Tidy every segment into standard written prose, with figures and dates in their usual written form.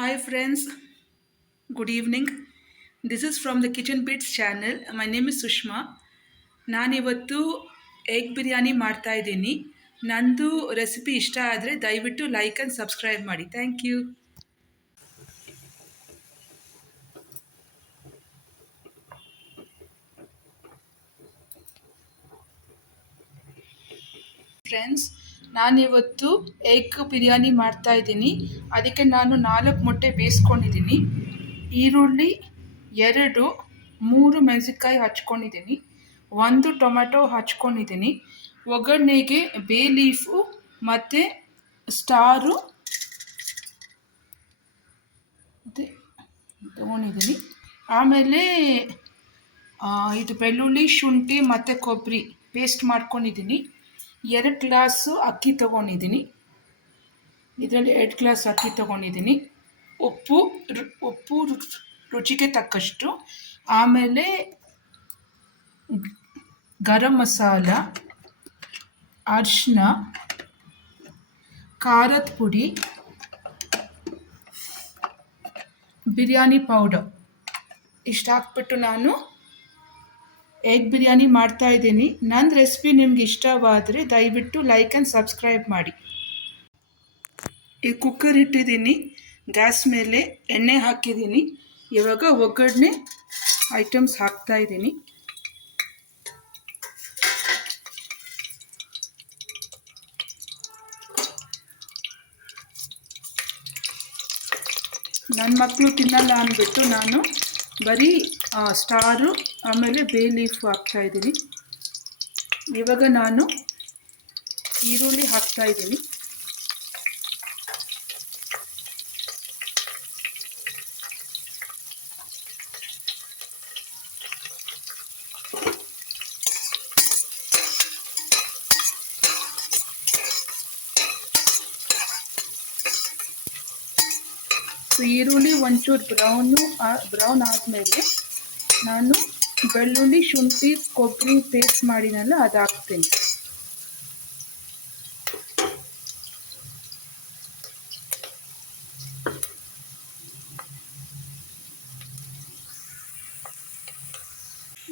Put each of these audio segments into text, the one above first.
Hi friends, good evening. This is from the Kitchen Bits channel. My name is Sushma. ನಾನಿವತ್ತು egg biryani ಮಾಡ್ತಾ ಇದ್ದೀನಿ. ನಂದು recipe ಇಷ್ಟ ಆದರೆ ದಯವಿಟ್ಟು ಲೈಕ್ ಆ್ಯಂಡ್ ಸಬ್ಸ್ಕ್ರೈಬ್ ಮಾಡಿ. Thank you. ಫ್ರೆಂಡ್ಸ್, ನಾನಿವತ್ತು ಎಗ್ ಬಿರಿಯಾನಿ ಮಾಡ್ತಾ ಇದ್ದೀನಿ. ಅದಕ್ಕೆ ನಾನು 4 ಮೊಟ್ಟೆ ಬೇಯಿಸ್ಕೊಂಡಿದ್ದೀನಿ. ಈರುಳ್ಳಿ 2, 3 ಮೆಣಸಿನ್ಕಾಯಿ ಹಚ್ಕೊಂಡಿದ್ದೀನಿ, 1 ಟೊಮೆಟೊ ಹಚ್ಕೊಂಡಿದ್ದೀನಿ. ಒಗ್ಗರಣೆಗೆ ಬೇ ಲೀಫು ಮತ್ತು ಸ್ಟಾರು ತೊಗೊಂಡಿದ್ದೀನಿ. ಆಮೇಲೆ ಇದು ಬೆಳ್ಳುಳ್ಳಿ, ಶುಂಠಿ ಮತ್ತು ಕೊಬ್ಬರಿ ಪೇಸ್ಟ್ ಮಾಡ್ಕೊಂಡಿದ್ದೀನಿ. 2 ಗ್ಲಾಸು ಅಕ್ಕಿ ತೊಗೊಂಡಿದ್ದೀನಿ. ಇದರಲ್ಲಿ 2 ಗ್ಲಾಸ್ ಅಕ್ಕಿ ತೊಗೊಂಡಿದ್ದೀನಿ. ಉಪ್ಪು ಉಪ್ಪು ರುಚಿಗೆ ತಕ್ಕಷ್ಟು. ಆಮೇಲೆ ಗರಂ ಮಸಾಲ, ಅರಿಶಿನ, ಖಾರದ ಪುಡಿ, ಬಿರಿಯಾನಿ ಪೌಡರ್ ಇಷ್ಟು ಹಾಕ್ಬಿಟ್ಟು ನಾನು ಎಗ್ ಬಿರಿಯಾನಿ ಮಾಡ್ತಾ ಇದ್ದೀನಿ. ನನ್ನ ರೆಸಿಪಿ ನಿಮ್ಗೆ ಇಷ್ಟವಾದರೆ ದಯವಿಟ್ಟು ಲೈಕ್ ಆ್ಯಂಡ್ ಸಬ್ಸ್ಕ್ರೈಬ್ ಮಾಡಿ. ಈ ಕುಕ್ಕರ್ ಇಟ್ಟಿದ್ದೀನಿ, ಗ್ಯಾಸ್ ಮೇಲೆ ಎಣ್ಣೆ ಹಾಕಿದ್ದೀನಿ. ಇವಾಗ ಒಗ್ಗರಣೆ ಐಟಮ್ಸ್ ಹಾಕ್ತಾ ಇದ್ದೀನಿ. ನನ್ನ ಮಕ್ಕಳು ತಿನ್ನಲ್ಲ ಅಂದ್ಬಿಟ್ಟು ನಾನು ಬರೀ ಸ್ಟಾರು ಆಮೇಲೆ ಬೇ ಲೀಫ್ ಹಾಕ್ತಾಯಿದ್ದೀನಿ. ಇವಾಗ ನಾನು ಈರುಳ್ಳಿ ಹಾಕ್ತಾಯಿದ್ದೀನಿ. ಈರುಳ್ಳಿ ಒಂಚೂರು ಬ್ರೌನ್ ಆದಮೇಲೆ ನಾನು ಬೆಳ್ಳುಳ್ಳಿ, ಶುಂಠಿ, ಕೊಬ್ಬರಿ ಪೇಸ್ಟ್ ಮಾಡಿನಲ್ಲ ಅದು ಹಾಕ್ತೀನಿ.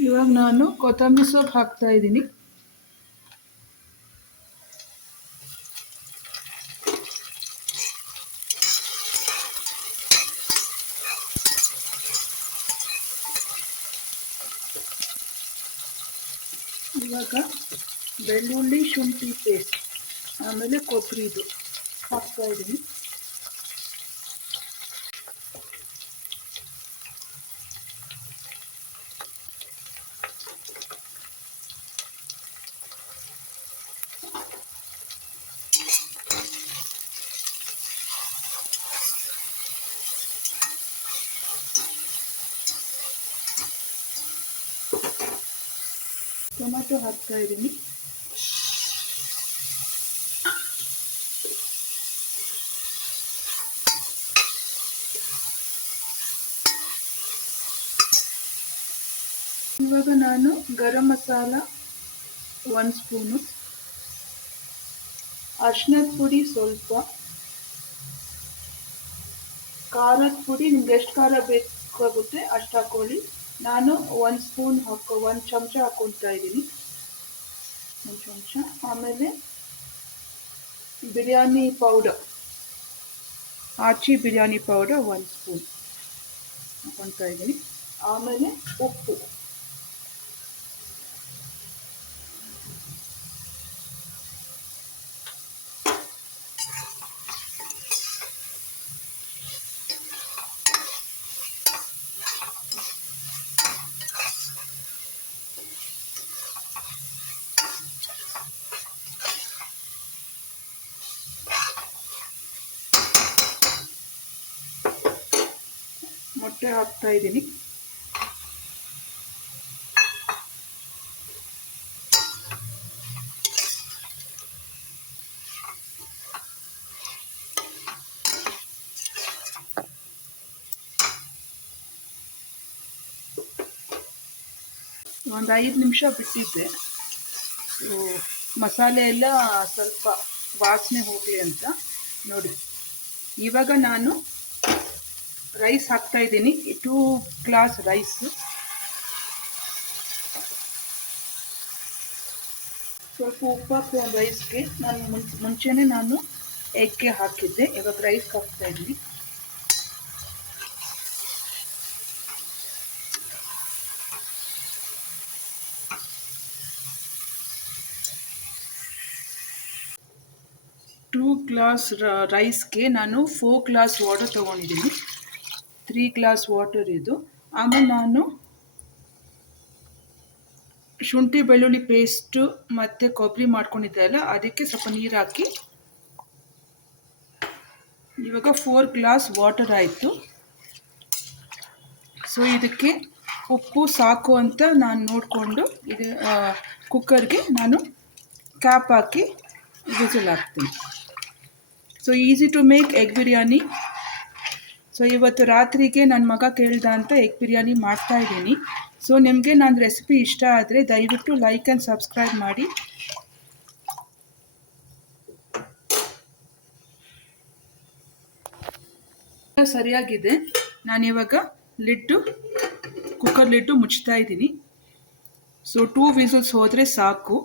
ಇವಾಗ ನಾನು ಕೊತ್ತಂಬರಿ ಸೊಪ್ಪು ಹಾಕ್ತಾ ಇದ್ದೀನಿ. ಇವಾಗ ಬೆಳ್ಳುಳ್ಳಿ, ಶುಂಠಿ ಪೇಸ್ಟ್ ಆಮೇಲೆ ಕೊಬ್ಬರಿದು ಹಾಕ್ತಾ ಇದ್ದೀನಿ. ಟೊಮೆಟೊ ಹಾಕ್ತಾ ಇದ್ದೀನಿ. ಇವಾಗ ನಾನು ಗರಂ ಮಸಾಲ 1 ಸ್ಪೂನು, ಅರಿಶಿನದ ಪುಡಿ ಸ್ವಲ್ಪ, ಖಾರದ ಪುಡಿ ನಿಮ್ಗೆ ಎಷ್ಟು ಖಾರ ಬೇಕಾಗುತ್ತೆ ಅಷ್ಟು ಹಾಕ್ಕೊಳ್ಳಿ. ನಾನು 1 ಚಮಚ ಹಾಕ್ಕೊಳ್ತಾ ಇದ್ದೀನಿ, 1 ಚಮಚ. ಆಮೇಲೆ ಬಿರಿಯಾನಿ ಪೌಡರ್, ಆಚಿ ಬಿರಿಯಾನಿ ಪೌಡರ್ 1 ಸ್ಪೂನ್ ಹಾಕ್ಕೊಳ್ತಾ ಇದ್ದೀನಿ. ಆಮೇಲೆ ಉಪ್ಪು, ಮೊಟ್ಟೆ ಹಾಕ್ತಾ ಇದ್ದೀನಿ. ಒಂದು 5 ನಿಮಿಷ ಬಿಟ್ಟಿದ್ದೆ ಮಸಾಲೆ ಎಲ್ಲ ಸ್ವಲ್ಪ ವಾಸನೆ ಹೋಗಲಿ ಅಂತ. ನೋಡಿ, ಇವಾಗ ನಾನು ರೈಸ್ ಹಾಕ್ತಾ ಇದ್ದೀನಿ, 2 ಗ್ಲಾಸ್ ರೈಸ್. ಸ್ವಲ್ಪ ಉಪ್ಪು ಹಾಕುವ ರೈಸ್ಗೆ. ನಾನು ಮುಂಚೆನೇ ಎಗ್ಗೆ ಹಾಕಿದ್ದೆ, ಇವಾಗ ರೈಸ್ ಹಾಕ್ತಾ ಇದ್ದೀನಿ. ಟೂ ಗ್ಲಾಸ್ ರೈಸ್ಗೆ ನಾನು 4 ಗ್ಲಾಸ್ ವಾಟರ್ ತೊಗೊಂಡಿದ್ದೀನಿ. 3 ಗ್ಲಾಸ್ ವಾಟರ್ ಇದು. ಆಮೇಲೆ ನಾನು ಶುಂಠಿ ಬೆಳ್ಳುಳ್ಳಿ ಪೇಸ್ಟು ಮತ್ತು ಕೊಬ್ಬರಿ ಮಾಡ್ಕೊಂಡಿದ್ದೆ ಅಲ್ಲ, ಅದಕ್ಕೆ ಸ್ವಲ್ಪ ನೀರು ಹಾಕಿ ಇವಾಗ 4 ಗ್ಲಾಸ್ ವಾಟರ್ ಆಯಿತು. ಸೊ ಇದಕ್ಕೆ ಉಪ್ಪು ಸಾಕು ಅಂತ ನಾನು ನೋಡಿಕೊಂಡು ಇದು ಕುಕ್ಕರ್ಗೆ ನಾನು ಕ್ಯಾಪ್ ಹಾಕಿ ವಿಸಿಲ್ ಹಾಕ್ತೀನಿ. So easy to make egg biryani. So ಇವತ್ತು ರಾತ್ರಿಗೆ ನನ್ನ ಮಗ ಕೇಳ್ದ ಅಂತ ಎಗ್ ಬಿರಿಯಾನಿ ಮಾಡ್ತಾಯಿದ್ದೀನಿ. ಸೊ ನಿಮಗೆ ನನ್ನ ರೆಸಿಪಿ ಇಷ್ಟ ಆದರೆ ದಯವಿಟ್ಟು ಲೈಕ್ ಆ್ಯಂಡ್ ಸಬ್ಸ್ಕ್ರೈಬ್ ಮಾಡಿ. ಸರಿಯಾಗಿದೆ. ನಾನಿವಾಗ ಕುಕ್ಕರ್ ಲಿಡ್ಡು ಮುಚ್ತಾ ಇದ್ದೀನಿ. ಸೊ 2 ವಿಸಲ್ಸ್ ಹೋದರೆ ಸಾಕು.